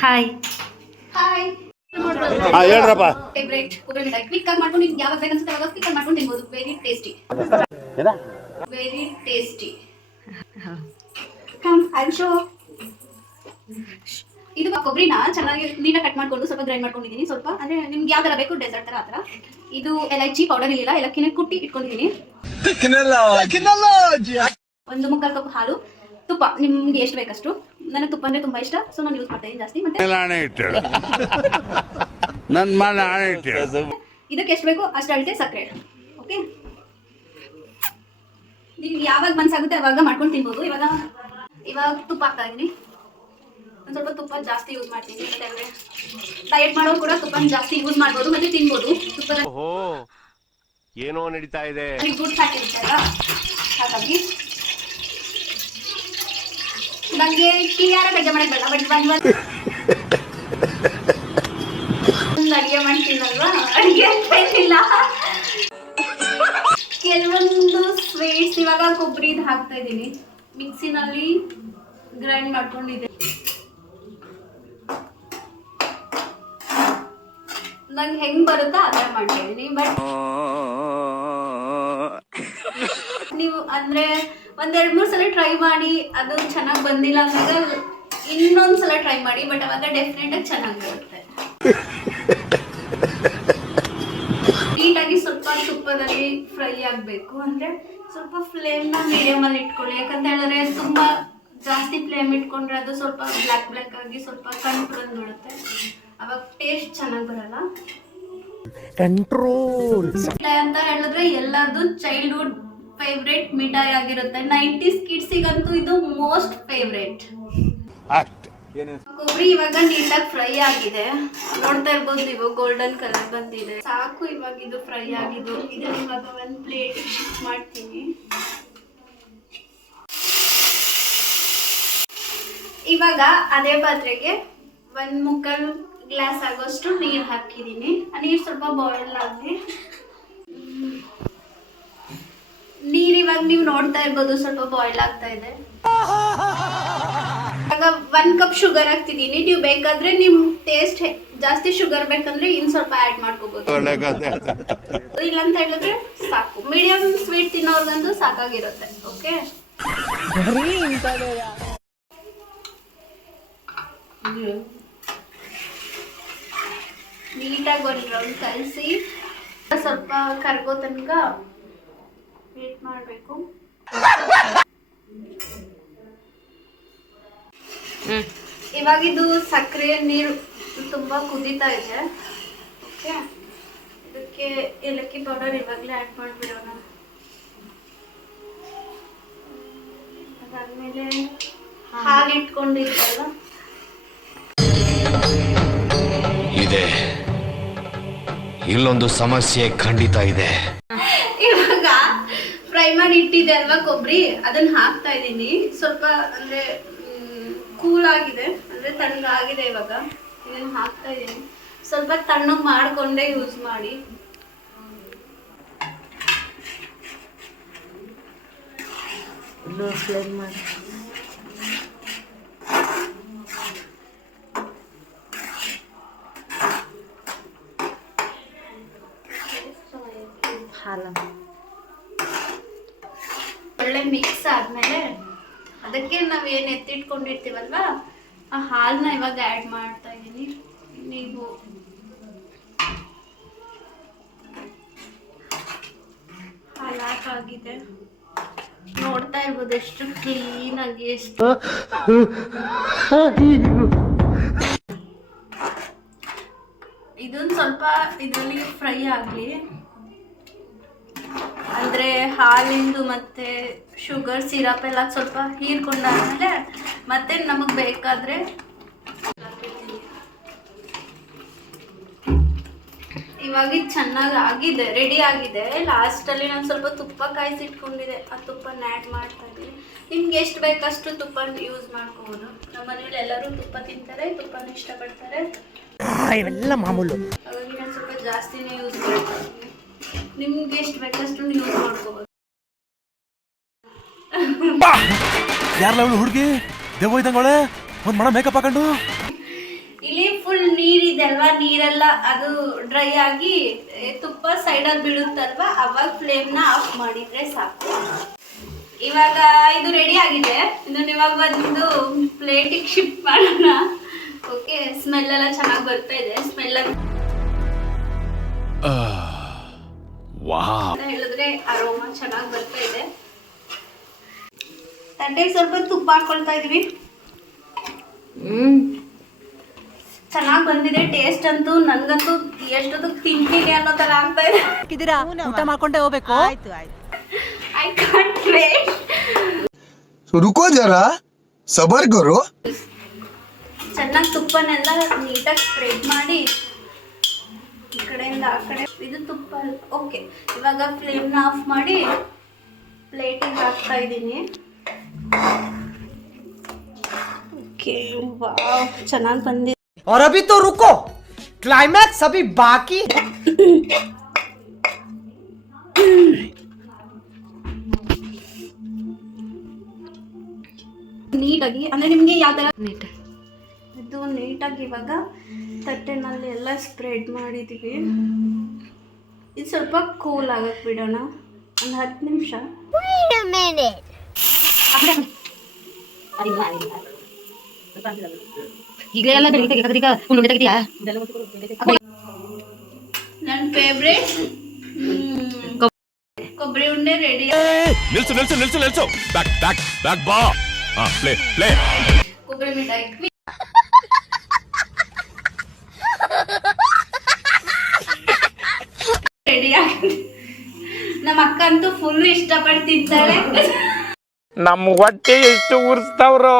Hi hi ಹಾ ಹೇಳ್ರಪ್ಪ. Favourite ಕೊಬ್ಬರಿ quick ಆಗಿ ಮಾಡ್ಕೊಂಡು ನಿಮ್ಗೆ ಯಾವಾಗ ಬೇಕನ್ಸುತ್ತೆ ಅವಾಗ ಕ್ವಿಕ್ ಆಗಿ ಮಾಡ್ಕೊಂಡು ತಿನ್ಬೋದು. Very tasty very tasty come I show ಇದು ಕೊಬ್ಬರಿನ ಚೆನ್ನಾಗಿ ನೀಟಾಗಿ ಕಟ್ ಮಾಡ್ಕೊಂಡು ಸ್ವಲ್ಪ ಗ್ರೈಂಡ್ ಮಾಡ್ಕೊಂಡಿದ್ದೀನಿ. ಸ್ವಲ್ಪ ಅಂದ್ರೆ ನಿಮ್ಗೆ ಯಾವ ಥರ ಬೇಕು ಡೆಸರ್ಟ್ ತರ ಆ ಥರ. ಇದು ಎಲೈಚಿ ಪೌಡರ್ ಇಲ್ಲ ಕಿನ್ನ ಕುಟ್ಟಿ ಇಟ್ಕೊಂಡಿದ್ದೀನಿ. ಒಂದು ಮುಕ್ಕಾಲು ಕಪ್ ಹಾಲು ತುಪ್ಪ ನಿಮ್ಗೆ ಎಷ್ಟು ಬೇಕಷ್ಟು? ನನಗೆ ತುಪ್ಪ ಅಂದ್ರೆ ತುಂಬಾ ಇಷ್ಟ ಸೊ ನಾನು ಯೂಸ್ ಮಾಡ್ತಾ ಇದ್ದೀನಿ ಜಾಸ್ತಿ. ಮತ್ತೆ? ನನ್ನ ಮನೆ ಇದಕ್ಕೆ ಎಷ್ಟು ಬೇಕು? ಅಷ್ಟು ಅಳತೆ ಸಕ್ಕರೆ. ಓಕೆ ನಿಮ್ಗೆ ಯಾವಾಗ ಮನ್ಸಾಗುತ್ತೆ ಅವಾಗ ಮಾಡ್ಕೊಂಡು ತಿನ್ಬೋದು. ಇವಾಗ ಇವಾಗ ತುಪ್ಪ ಹಾಕ್ತಾ ಇದೀನಿ. ಒಂದು ಸ್ವಲ್ಪ ತುಪ್ಪ ಜಾಸ್ತಿ ಯೂಸ್ ಮಾಡ್ತೀನಿ. ಯಾಕಂದ್ರೆ ಡಯಟ್ ಮಾಡೋರು ಕೂಡ ತುಪ್ಪ ಜಾಸ್ತಿ ಯೂಸ್ ಮಾಡ್ಬೋದು ಮತ್ತೆ ತಿನ್ಬೋದು. ತುಪ್ಪದ ಓಹೋ ಏನೋ ನಡೀತಾ ಇದೆ. ಗುಡ್ ಫ್ಯಾಟ್ ಇರುತ್ತಲ್ಲ ಹಾಗಾಗಿ ನನಗೆ ಕ್ಲಿಯರ್ ಅಡುಗೆ ಮಾಡಕ್ ಬೇಡ ಬಟ್ ಬಂದ್ ಬಂದ್ ಅಡುಗೆ ಮಾಡ್ತೀನಲ್ವಾ? ಅಡುಗೆ ಇಲ್ಲ ಕೆಲವೊಂದು ಸ್ವೀಟ್ಸ್ ಇವಾಗ ಕೊಬ್ಬರಿ ಹಾಕ್ತಾ ಇದ್ದೀನಿ. ಮಿಕ್ಸಿನಲ್ಲಿ ಗ್ರೈಂಡ್ ಮಾಡ್ಕೊಂಡಿದ್ದೆ. ನಂಗೆ ಹೆಂಗ್ ಬರುತ್ತಾ ಮಾಡ್ತೀನಿ ಮಾಡ್ತಾ ಇದ್ದೀನಿ ಬಟ್ ನೀವು ಅಂದ್ರೆ ಒಂದೆರಡು ಮೂರು ಸಲ ಟ್ರೈ ಮಾಡಿ ಅದು ಚೆನ್ನಾಗಿ ಬಂದಿಲ್ಲ ಅಂದಾಗ ಇನ್ನೊಂದು ಸಲ ಟ್ರೈ ಮಾಡಿ ಬಟ್ ಅವಾಗ ಡೆಫಿನೆಟ್ ಆಗಿ ಚೆನ್ನಾಗಿ ಬರುತ್ತೆ. ನೀಟಾಗಿ ಸ್ವಲ್ಪ ತುಪ್ಪದಲ್ಲಿ ಫ್ರೈ ಆಗಬೇಕು ಅಂದ್ರೆ ಸ್ವಲ್ಪ ಫ್ಲೇಮ್ನ ಮೀಡಿಯಮ್ ಅಲ್ಲಿ ಇಟ್ಕೊಳ್ಳಿ. ಯಾಕಂತ ಹೇಳಿದ್ರೆ ತುಂಬಾ ಜಾಸ್ತಿ ಫ್ಲೇಮ್ ಇಟ್ಕೊಂಡ್ರೆ ಅದು ಸ್ವಲ್ಪ ಬ್ಲ್ಯಾಕ್ ಬ್ಲ್ಯಾಕ್ ಆಗಿ ಸ್ವಲ್ಪ ಕಣ್ಣು ಬಿಡುತ್ತೆ ಅವಾಗ ಟೇಸ್ಟ್ ಚೆನ್ನಾಗಿ ಬರಲ್ಲ. ಅಂತ ಹೇಳಿದ್ರೆ ಎಲ್ಲರದು ಚೈಲ್ಡ್ಹುಡ್ ಫೇವ್ರೇಟ್ ಮಿಠಾಯಿ ಆಗಿರುತ್ತೆ. ನೈಂಟೀಸ್ ಕಿಡ್ಸಿಗಂತೂ ಇದು ಮೋಸ್ಟ್ ಫೇವ್ರೆಟ್ ಕೊಬ್ಬರಿ ಇವಾಗ ನೀಟಾಗಿ ಫ್ರೈ ಆಗಿದೆ. ನೋಡ್ತಾ ಇರ್ಬೋದು ನೀವು ಗೋಲ್ಡನ್ ಕಲರ್ ಬಂದಿದೆ. ಸಾಕು ಇವಾಗ ಇದು ಫ್ರೈ ಆಗಿದ್ದು. ಇದನ್ನ ಇವಾಗ ಒಂದು ಪ್ಲೇಟ್ ಶಿಫ್ಟ್ ಮಾಡ್ತೀನಿ. ಇವಾಗ ಅದೇ ಪಾತ್ರೆಗೆ ಒಂದು ಮುಕ್ಕಾಲು ಗ್ಲಾಸ್ ಆಗೋಷ್ಟು ನೀರು ಹಾಕಿದ್ದೀನಿ. ಆ ನೀರು ಸ್ವಲ್ಪ ಬಾಯ್ಲ್ ಆಗಿ ನೀರು ಇವಾಗ ನೀವು ನೋಡ್ತಾ ಇರ್ಬೋದು ಸ್ವಲ್ಪ ಬಾಯ್ಲ್ ಆಗ್ತಾ ಇದೆ. ಇವಾಗ ಒಂದ್ ಕಪ್ ಶುಗರ್ ಹಾಕ್ತಿದ್ದೀನಿ. ನೀವು ಬೇಕಾದ್ರೆ ನಿಮ್ ಟೇಸ್ಟ್ ಜಾಸ್ತಿ ಶುಗರ್ ಬೇಕಂದ್ರೆ ಇನ್ ಸ್ವಲ್ಪ ಆಡ್ ಮಾಡ್ಕೋಬಹುದು ಇಲ್ಲ ಅಂತ ಹೇಳಿದ್ರೆ ಸಾಕು. ಮೀಡಿಯಂ ಸ್ವೀಟ್ ತಿನ್ನೋರ್ಗಂತೂ ಸಾಕಾಗಿರುತ್ತೆ. ಓಕೆ ನೀಟಾಗಿ ಒಂದು ರೌಂಡ್ ಕಲಸಿ ಸ್ವಲ್ಪ ಕರ್ಗೋ ತನಕ ವೇಟ್ ಮಾಡಬೇಕು. ಇವಾಗ ಇದು ಸಕ್ಕರೆ ನೀರು ತುಂಬಾ ಕುದೀತಾ ಇದೆ. ಓಕೆ? ಇದಕ್ಕೆ ಏಲಕ್ಕಿ ಪೌಡರ್ ಇವಾಗಲೇ ಆ್ಯಡ್ ಮಾಡಿಬಿಡೋಣ. ಅದಾದ್ಮೇಲೆ ಹಾಲು ಇಟ್ಕೊಂಡಿದ್ದಲ್ಲ ಇದೆ. ಇಲ್ಲೊಂದು ಸಮಸ್ಯೆ ಖಂಡಿತ ಇದೆ. ಮಾಡಿ ಇಟ್ಟಿದೆ ಅಲ್ವಾ ಕೊಬ್ಬರಿ? ಅದನ್ನ ಹಾಕ್ತಾ ಇದ್ದೀನಿ. ಸ್ವಲ್ಪ ಅಂದ್ರೆ ಕೂಲ್ ಆಗಿದೆ. ಅಂದ್ರೆ ತಣ್ಣಗಾಗಿದೆ ಇವಾಗ. ಇದನ್ನ ಹಾಕ್ತಾ ಇದ್ದೀನಿ. ಸ್ವಲ್ಪ ತಣ್ಣಗೆ ಮಾಡ್ಕೊಂಡೇ ಯೂಸ್ ಮಾಡಿ. ಒಳ್ಳೆ ಅದಕ್ಕೆ ನಾವು ಏನು ಎತ್ತಿಟ್ಕೊಂಡಿರ್ತೀವಲ್ವಾ? ಆ ಹಾಲ್ನ ಇವಾಗ ಆ್ಯಡ್ ಮಾಡ್ತಾ ಇದ್ದೀನಿ ನೀವು ಹಾಲು ಹಾಕಾಗಿದೆ ನೋಡ್ತಾ ಇರ್ಬೋದು ಎಷ್ಟು ಕ್ಲೀನ್ ಆಗಿ ಎಷ್ಟು ಇದೊಂದು ಸ್ವಲ್ಪ ಇದರಲ್ಲಿ ಫ್ರೈ ಆಗಲಿ. ಹಾಲಿಂದು ಮತ್ತೆ ಶುಗರ್ ಸಿರಪ್ ಎಲ್ಲ ಸ್ವಲ್ಪ ಹೀರ್ಕೊಂಡಾದ್ಮೇಲೆ ಮತ್ತೆ ನಮಗೆ ಬೇಕಾದ್ರೆ ಇವಾಗ ಇದು ಚೆನ್ನಾಗಿ ಆಗಿದೆ. ರೆಡಿ ಆಗಿದೆ ಲಾಸ್ಟಲ್ಲಿ ನಾನು ಸ್ವಲ್ಪ ತುಪ್ಪ ಕಾಯಿಸಿಟ್ಕೊಂಡಿದೆ ಆ ತುಪ್ಪನ ಆ್ಯಡ್ ಮಾಡ್ತಾ ಇದ್ದೀನಿ. ನಿಮ್ಗೆ ಎಷ್ಟು ಬೇಕಷ್ಟು ತುಪ್ಪ ಯೂಸ್ ಮಾಡ್ಕೋಬೋದು. ನಮ್ಮ ಮನೇಲಿ ಎಲ್ಲರೂ ತುಪ್ಪ ತಿಂತಾರೆ ತುಪ್ಪನ ಇಷ್ಟಪಡ್ತಾರೆ. ಇವೆಲ್ಲ ಮಾಮೂಲು. ಹಾಗಾಗಿ ನಾನು ಸ್ವಲ್ಪ ಜಾಸ್ತಿನೇ ಯೂಸ್ ಮಾಡ್ತಾ ಇದ್ದೀನಿ. ನಿಮ್ಗೆ ಎಷ್ಟು ಬೇಕಷ್ಟು ಯೂಸ್ ಮಾಡ್ಕೋಬೋದು. ಯಾರಲ್ಲ ಅವಳು ಹುಡುಗಿ? ದೆವ್ವ ಇದ್ದಂಗಳೆ ಒಂದ್ ಮಣ ಮೇಕಪ್ ಹಾಕೊಂಡು? ಫುಲ್ ನೀರಿದೆ ಅಲ್ವಾ? ನೀರೆಲ್ಲ ಅದು ಡ್ರೈ ಆಗಿ ತುಪ್ಪ ತುಪ್ಪ ಸೈಡಲ್ಲಿ ಬೀಳುತ್ತಲ್ವಾ? ಅವಾಗ ನ ಆಫ್ ಮಾಡಿದ್ರೆ ಸಾಕು. ಇವಾಗ ಇದು ರೆಡಿ ಆಗಿದೆ. ಇದನ್ನ ಇವಾಗ ಬಂದು ಪ್ಲೇಟಿಗೆ ಶಿಫ್ಟ್ ಮಾಡೋಣ. ಓಕೆ ಸ್ಮೆಲ್ ಎಲ್ಲ ಚೆನ್ನಾಗಿ ಬರ್ತಾ ಇದೆ. ಸ್ಮೆಲ್ ಅಂತ ಹೇಳಿದ್ರೆ ಅರೋಮಾ ಚೆನ್ನಾಗಿ ಬರ್ತಾ ಇದೆ. ತಂಡೆಗೆ ಸ್ವಲ್ಪ ತುಪ್ಪ ಹಾಕೊಳ್ತಾ ಇದ್ವಿ. ಹ್ಮ್. ಚೆನ್ನಾಗಿ ಬಂದಿದೆ ಟೇಸ್ಟ್ ಅಂತೂ ನನ್ಗಂತೂ ಎಷ್ಟೊತ್ತು ತಿಂತೀನಿ ಅನ್ನೋ ತರ ಆಗ್ತಾ ಇದೆ. ಹಾಕಿದ್ದೀರಾ? ಊಟ ಮಾಡ್ಕೊಂಡೆ ಹೋಗ್ಬೇಕು? ಆಯ್ತು ಆಯ್ತು. ಐ ಕಾಂಟ್ ವೇಟ್ ರುಕೋ ಜರಾ. ಸಬರ್ ಚೆನ್ನಾಗಿ ತುಪ್ಪನೆಲ್ಲ ನೀಟಾಗಿ ಸ್ಪ್ರೆಡ್ ಮಾಡಿ ಈ ಕಡೆಯಿಂದ ಆ ಕಡೆ. ಇದು ತುಪ್ಪ ಓಕೆ ಇವಾಗ ಫ್ಲೇಮ್ನ ಆಫ್ ಮಾಡಿ ಪ್ಲೇಟಿಗೆ ಹಾಕ್ತಾ ಇದ್ದೀನಿ ಓಕೆ ವಾವ್ ಚೆನ್ನಾಗಿ ಬಂದಿದೆ और अभी तो रुको क्लाइमैक्स अभी बाकी है ನೀಟಾಗಿ ಅಂದರೆ ನಿಮಗೆ ಯಾವ ಥರ ನೀಟ್ ಇದು ನೀಟಾಗಿ ಇವಾಗ ತಟ್ಟೆನಲ್ಲಿ ಎಲ್ಲ ಸ್ಪ್ರೆಡ್ ಮಾಡಿದ್ದೀವಿ ಇದು ಸ್ವಲ್ಪ ಕೂಲ್ ಆಗಕ್ಕೆ ಬಿಡೋಣ ಒಂದು ಹತ್ತು ನಿಮಿಷ ಈಗಲೇ ಎಲ್ಲ ಬೆಳಿಗ್ಗೆ ತೆಗಿಯೋದ್ರೀಗ ಉಂಡೆ ತೆಗಿತೀಯಾ ನನ್ನ ಫೇವ್ರೇಟ್ ಕೊಬ್ಬರಿ ಉಂಡೆ ರೆಡಿ ನಿಲ್ಸು ನಿಲ್ಸು ನಿಲ್ಸು ನಿಲ್ಸು. ಬ್ಯಾಕ್ ಬ್ಯಾಕ್ ಬ್ಯಾಕ್ ಬಾ. ಹಾ ಪ್ಲೇ ಪ್ಲೇ ಕೊಬ್ಬರಿ ಮಿಠಾಯಿ. ರೆಡಿ ಆಗಿದೆ ನಮ್ಮ ಅಕ್ಕ ಅಂತೂ ಫುಲ್ ಇಷ್ಟಪಟ್ಟು ತಿಂತಾಳೆ. ನಮ್ಮ ಹೊಟ್ಟೆ ಎಷ್ಟು ಉರ್ಸ್ತಾವ್ರೋ.